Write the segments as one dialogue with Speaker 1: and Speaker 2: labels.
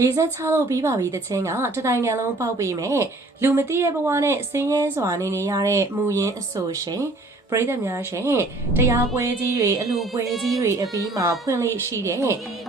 Speaker 1: ရေစက်ချလို့ပြီးပါပြီတချင်းကတတိုင်းငံလုံးပေါက်ပြီးမဲ့လူမသိတဲ့ဘဝနဲ့ဆင်းရဲစွာနေနေရတဲ့မူရင်းအဆိုရှင်ပရိသတ်များရှင်တရားပွဲကြီးတွေအလူပွဲကြီးတွေအပြီးမှာဖွင့်လေးရှိတဲ့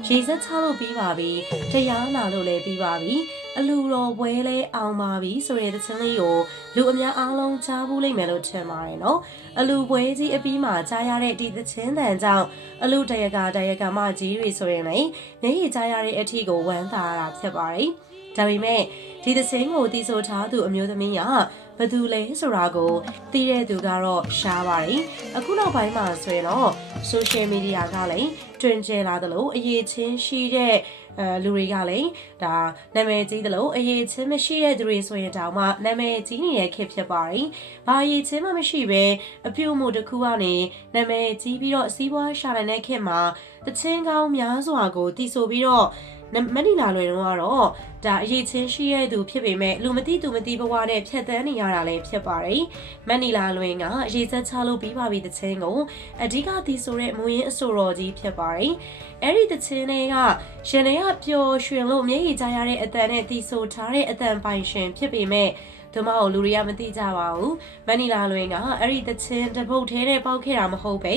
Speaker 1: ရေစက်ချလို့ပြီးပါပြီတရားနာလို့လည်းပြီးပါပြီ အလူတော်ပွဲလဲအောင်ပါပြီဆိုတဲ့တချင်းလေးကိုလူအများအားလုံးကြားဘူးလိမ့်မယ်လို့ထင်ပါတယ်နော်အလူပွဲကြီးအပြီးမှာကြားရတဲ့ဒီတချင်းတန်ကြောင့်အလူတရကတရကမကြီးတွေဆိုရင်လည်းမျက်ရည်ကြားရတဲ့အထီကိုဝမ်းသာရတာဖြစ်ပါတယ်ဒါပေမဲ့ ဒီသင်းကိုတီးဆိုထားသူအမျိုးသမီးကဘယ်သူလဲဆိုတာကိုသိတဲ့သူကတော့ရှားပါတယ်အခုနောက်ပိုင်းမှာဆိုရင်တော့ social media ကလည်းတွင်ကျဲလာသလိုအရေးချင်းရှိတဲ့အဲလူတွေကလည်းဒါနာမည်ကြီးသလိုအရေးချင်းမရှိတဲ့သူတွေဆိုရင်တောင်မှနာမည်ကြီးနေတဲ့ခေတ်ဖြစ်ပါတယ်။ဘာအရေးချင်းမှမရှိပဲအပြုအမူတစ်ခုကနေနာမည်ကြီးပြီးတော့စီးပွားရှာတဲ့ခေတ်မှာတချင်းကောင်းများစွာကိုတည်ဆိုပြီးတော့မနီလာလွယ်တော့ကတော့ဒါအရေးချင်းရှိတဲ့သူဖြစ်ပေမဲ့လူမသိသူမသိဘဝနဲ့ဖြတ်တန်းနေရတာလည်းဖြစ်ပါတယ်။မနီလာလွင်ကအရေးဆက်ချလို့ပြီးပါပြီတချင်းကိုအဓိကတည်ဆိုတဲ့မူရင်းအဆိုတော်ကြီးဖြစ်ပါတယ်။အဲ့ဒီတချင်းတွေကရှင်တွေကပျော်ရွှင်လို့မျက်ရည်ကျရတဲ့အတန်နဲ့တည်ဆိုထားတဲ့အတန်ပိုင်ရှင်ဖြစ်ပေမဲ့ သူမကိုလူတွေကမသိကြပါဘူးမနီလာလွင်ကအဲ့ဒီတချင်းတပုတ်သေးတဲ့ပေါက်ခဲ့တာမဟုတ်ပဲ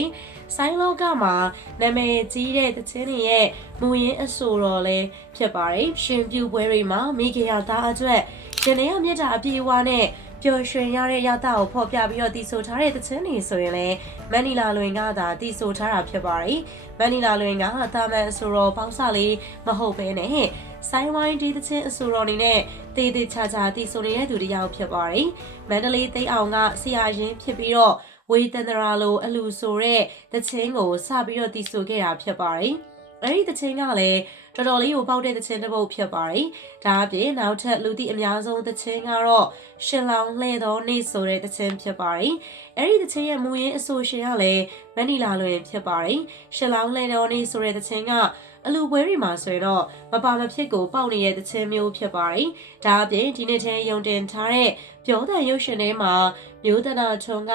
Speaker 1: ဆိုင်းလောကမှာနာမည်ကြီးတဲ့တချင်းတွေရဲ့မူရင်းအဆိုတော်လဲဖြစ်ပါတယ်ရှင်ပြူပွဲတွေမှာမိခင်ရသားအတွက်ရှင်တွေကမြတ်တာအပြေအဝနဲ့ပျော်ရွှင်ရတဲ့ရတာကိုဖော်ပြပြီးတော့တည်ဆိုထားတဲ့တခြင်းတွေဆိုရင်လည်းမန်နီလာလွင်ကသာတည်ဆိုထားတာဖြစ်ပါတယ်။မန်နီလာလွင်ကတာမန်အဆိုတော်ပေါင်းစလေးမဟုတ်ဘဲနဲ့ ဆိုင်းဝိုင်းဒီတခြင်းအဆိုတော်နေနဲ့တေးသေးချာချာတည်ဆိုနေတဲ့သူတစ်ယောက်ဖြစ်ပါတယ်။မန္တလေးသိအောင်ကဆရာရင်ဖြစ်ပြီးတော့ဝေတန္တရာလိုအလူဆိုတဲ့တခြင်းကိုစပြီးတော့တည်ဆိုခဲ့တာဖြစ်ပါတယ်။အဲ့ဒီတခြင်းကလည်း တော်တော်လေးကိုပေါက်တဲ့သချင်းတစ်ပုတ်ဖြစ်ပါတယ်။ဒါအပြင်နောက်ထပ်လူသိအများဆုံးသချင်းကတော့ရှင်လောင်လှဲ့သောနေ့ဆိုတဲ့သချင်းဖြစ်ပါတယ်။အဲဒီသချင်းရဲ့မူရင်းအဆိုရှင်ကလည်းမနီလာလွင်ဖြစ်ပါတယ်။ရှင်လောင်လှဲ့သောနေ့ဆိုတဲ့သချင်းကအလူပွဲတွေမှာဆိုရင်တော့မပါမဖြစ်ကိုပေါက်နေတဲ့သချင်းမျိုးဖြစ်ပါတယ်။ဒါအပြင်ဒီနေ့ထဲယုံတင်ထားတဲ့ပြောတဲ့ရုပ်ရှင်ထဲမှာမျိုးတနာချုံက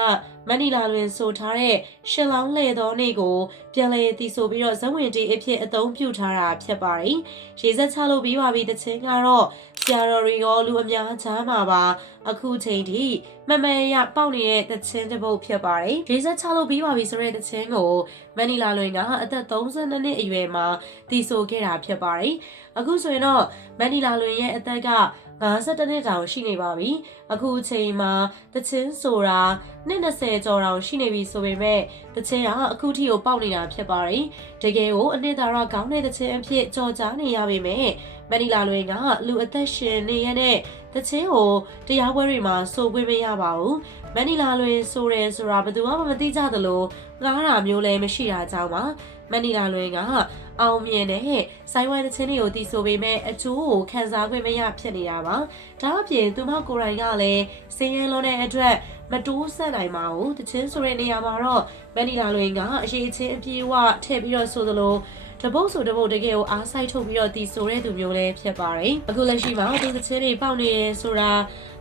Speaker 1: မနီလာလွင်ဆိုထားတဲ့ရှင်လောင်းလှဲ့သောနေ့ကိုပြန်လည်တည်ဆိုပြီးတော့ဇဝင်တီအဖြစ်အသုံးပြုထားတာဖြစ်ပါတယ်။ရေစက်ချလို့ပြီးပါပြီတချင်းကတော့ဆရာတော်ရီရောလူအများချမ်းပါပါအခုချိန်ထိမမရပေါက်နေတဲ့တချင်းတစ်ပုတ်ဖြစ်ပါတယ်။ရေစက်ချလို့ပြီးပါပြီဆိုတဲ့တချင်းကိုမနီလာလွင်ကအသက်32နှစ်အရွယ်မှာတည်ဆိုခဲ့တာဖြစ်ပါတယ်။အခုဆိုရင်တော့မနီလာလွင်ရဲ့အသက်က52နှစ်တောင်ရှိနေပါပြီအခုအချိန်မှာတချင်းဆိုတာ20ကျော်တောင်ရှိနေပြီဆိုပေမဲ့တချင်းကအခုထိကိုပေါက်နေတာဖြစ်ပါတယ်တကယ်ကိုအနှစ်သာရကောင်းတဲ့တချင်းအဖြစ်ကြော်ကြားနေရပေမဲ့မနီလာလွင်ကလူအသက်ရှင်နေရတဲ့ တချင်းကိုတရားပွဲတွေမှာစိုးခွင့်မရပါဘူးမနီလာလွင်ဆိုတယ်ဆိုတာဘယ်သူမှမသိကြသလိုငားတာမျိုးလည်းမရှိတာကြောင့်ပါမနီလာလွင်ကအောင်မြင်တဲ့ဆိုင်းဝိုင်းတဲ့ချင်းတွေကိုတီးဆိုပေမဲ့အကျိုးကိုခံစားခွင့်မရဖြစ်နေတာပါဒါအပြင်သူမကိုယ်တိုင်ကလည်းစင်းရဲလုံးတဲ့အတွက်မတိုးဆက်နိုင်ပါဘူးတချင်းဆိုတဲ့နေရာမှာတော့မနီလာလွင်ကအရေးချင်းအပြေးဝထည့်ပြီးတော့ဆိုသလို တပုတ်ဆိုတပုတ်တကယ်ကိုအားဆိုင်ထုတ်ပြီးတော့တီဆိုတဲ့သူမျိုးလည်းဖြစ်ပါတယ်အခုလက်ရှိမှာဒီသချင်းတွေပေါက်နေတယ်ဆိုတာ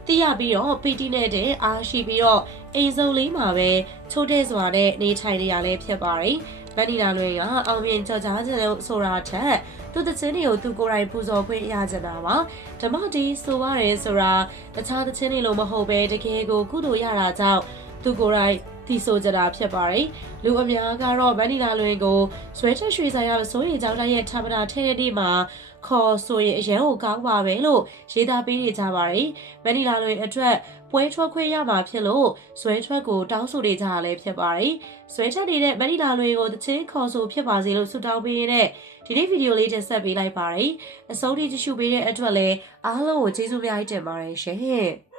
Speaker 1: သိရပြီးတော့ပီတီနဲ့တဲ့အားရှိပြီးတော့အိမ်စုံလေးမှာပဲချိုးတဲ့စွာနဲ့နေထိုင်နေရလဲဖြစ်ပါတယ်မန်နီလာလွင်ကအောင်မြင်ကြော်ကြားခြင်းလို့ဆိုတာထက်သူတခြင်းတွေကိုသူကိုယ်တိုင်ပူဇော်ခွင့်ရကြတာပါဓမ္မတီဆိုရတယ်ဆိုတာတခြားတခြင်းတွေလိုမဟုတ်ပဲတကယ်ကိုကုသိုလ်ရတာကြောင့် သူကိုယ်တိုင်တီဆိုကြတာဖြစ်ပါတယ်လူအများကတော့မန်နီလာလွင်ကိုဇွဲချက်ရွှေဆိုင်ရစိုးရိမ်ကြောင်းတိုက်ရဲ့ဌာပနာထဲတဲ့နေ့မှာခေါ်ဆိုရင်အရန်ကိုကောင်းပါပဲလို့ရေးသားပေးနေကြပါတယ်မန်နီလာလွင်အတွက်ပွဲထွက်ခွင့်ရမှာဖြစ်လို့ဇွဲထွက်ကိုတောင်းဆိုနေကြရလဲဖြစ်ပါတယ်။ဇွဲထွက်နေတဲ့မက်ဒီလာလွေကိုတချင်းခေါ်ဆိုဖြစ်ပါစေလို့ဆုတောင်းပေးရတဲ့ဒီနေ့ဗီဒီယိုလေးတင်ဆက်ပေးလိုက်ပါတယ်။အဆုံးထိကြည့်ရှုပေးတဲ့အတွက်လည်းအားလုံးကိုကျေးဇူးများတင်ပါတယ်ရှင်။